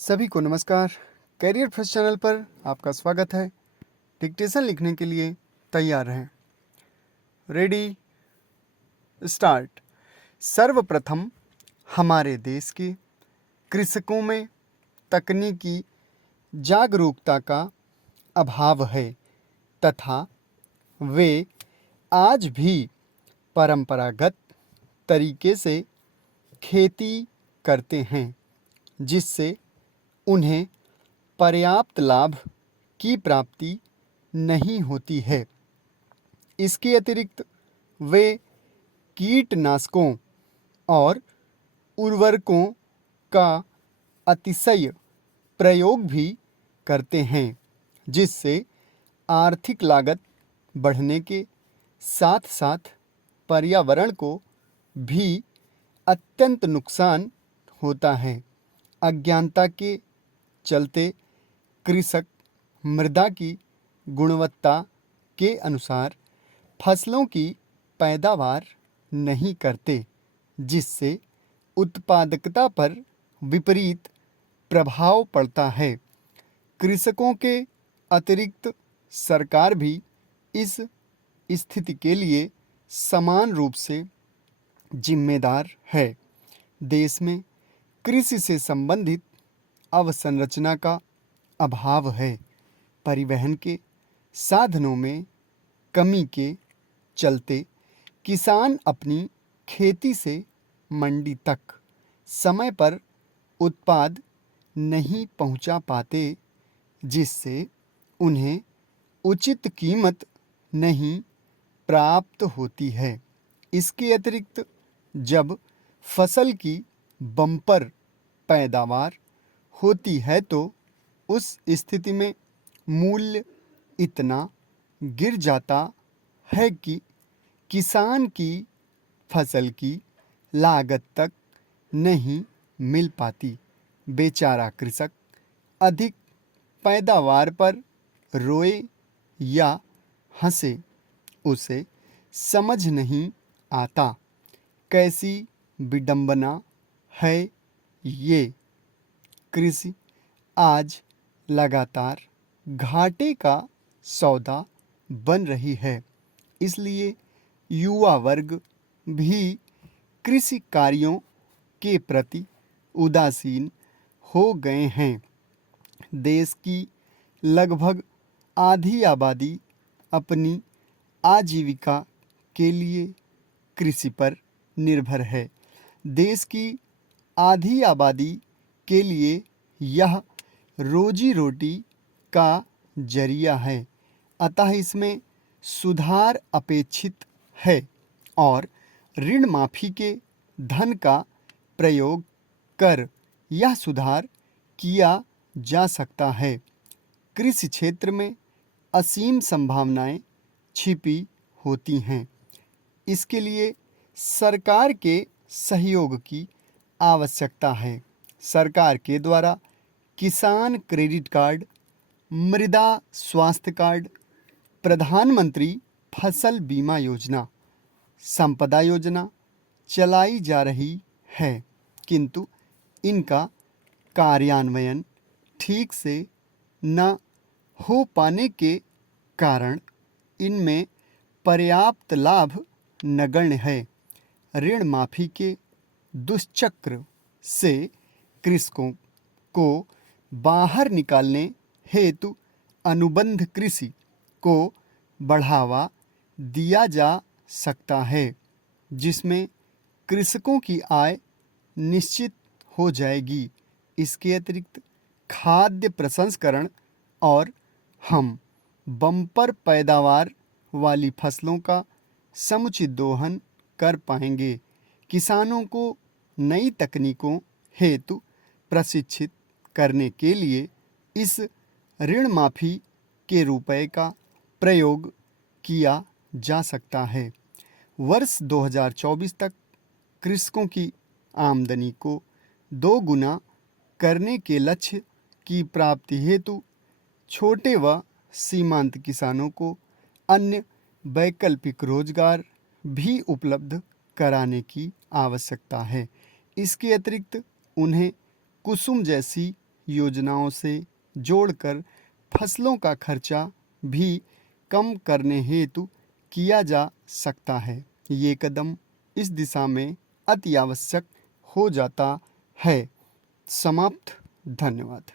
सभी को नमस्कार। करियर फर्स्ट चैनल पर आपका स्वागत है। डिक्टेशन लिखने के लिए तैयार रहें। Ready, start. सर्वप्रथम हमारे देश के कृषकों में तकनीकी जागरूकता का अभाव है तथा वे आज भी परंपरागत तरीके से खेती करते हैं, जिससे उन्हें पर्याप्त लाभ की प्राप्ति नहीं होती है। इसके अतिरिक्त वे कीटनाशकों और उर्वरकों का अतिशय प्रयोग भी करते हैं, जिससे आर्थिक लागत बढ़ने के साथ साथ पर्यावरण को भी अत्यंत नुकसान होता है। अज्ञानता के चलते कृषक मृदा की गुणवत्ता के अनुसार फसलों की पैदावार नहीं करते, जिससे उत्पादकता पर विपरीत प्रभाव पड़ता है। कृषकों के अतिरिक्त सरकार भी इस स्थिति के लिए समान रूप से जिम्मेदार है। देश में कृषि से संबंधित अवसंरचना का अभाव है। परिवहन के साधनों में कमी के चलते किसान अपनी खेती से मंडी तक समय पर उत्पाद नहीं पहुंचा पाते, जिससे उन्हें उचित कीमत नहीं प्राप्त होती है। इसके अतिरिक्त जब फसल की बम्पर पैदावार होती है तो उस स्थिति में मूल्य इतना गिर जाता है कि किसान की फसल की लागत तक नहीं मिल पाती। बेचारा कृषक अधिक पैदावार पर रोए या हंसे, उसे समझ नहीं आता। कैसी विडंबना है ये। कृषि आज लगातार घाटे का सौदा बन रही है, इसलिए युवा वर्ग भी कृषि कार्यों के प्रति उदासीन हो गए हैं। देश की लगभग आधी आबादी अपनी आजीविका के लिए कृषि पर निर्भर है। देश की आधी आबादी के लिए यह रोजी रोटी का जरिया है, अतः इसमें सुधार अपेक्षित है और ऋण माफी के धन का प्रयोग कर यह सुधार किया जा सकता है। कृषि क्षेत्र में असीम संभावनाएं छिपी होती हैं। इसके लिए सरकार के सहयोग की आवश्यकता है। सरकार के द्वारा किसान क्रेडिट कार्ड, मृदा स्वास्थ्य कार्ड, प्रधानमंत्री फसल बीमा योजना, संपदा योजना चलाई जा रही है, किंतु इनका कार्यान्वयन ठीक से न हो पाने के कारण इनमें पर्याप्त लाभ नगण्य है। ऋण माफी के दुष्चक्र से कृषकों को बाहर निकालने हेतु अनुबंध कृषि को बढ़ावा दिया जा सकता है, जिसमें कृषकों की आय निश्चित हो जाएगी। इसके अतिरिक्त खाद्य प्रसंस्करण और हम बम्पर पैदावार वाली फसलों का समुचित दोहन कर पाएंगे। किसानों को नई तकनीकों हेतु प्रशिक्षित करने के लिए इस ऋण माफी के रुपए का प्रयोग किया जा सकता है। वर्ष 2024 तक कृषकों की आमदनी को 2 गुना करने के लक्ष्य की प्राप्ति हेतु छोटे व सीमांत किसानों को अन्य वैकल्पिक रोजगार भी उपलब्ध कराने की आवश्यकता है। इसके अतिरिक्त उन्हें कुसुम जैसी योजनाओं से जोड़कर फसलों का खर्चा भी कम करने हेतु किया जा सकता है। ये कदम इस दिशा में अति आवश्यक हो जाता है। समाप्त। धन्यवाद।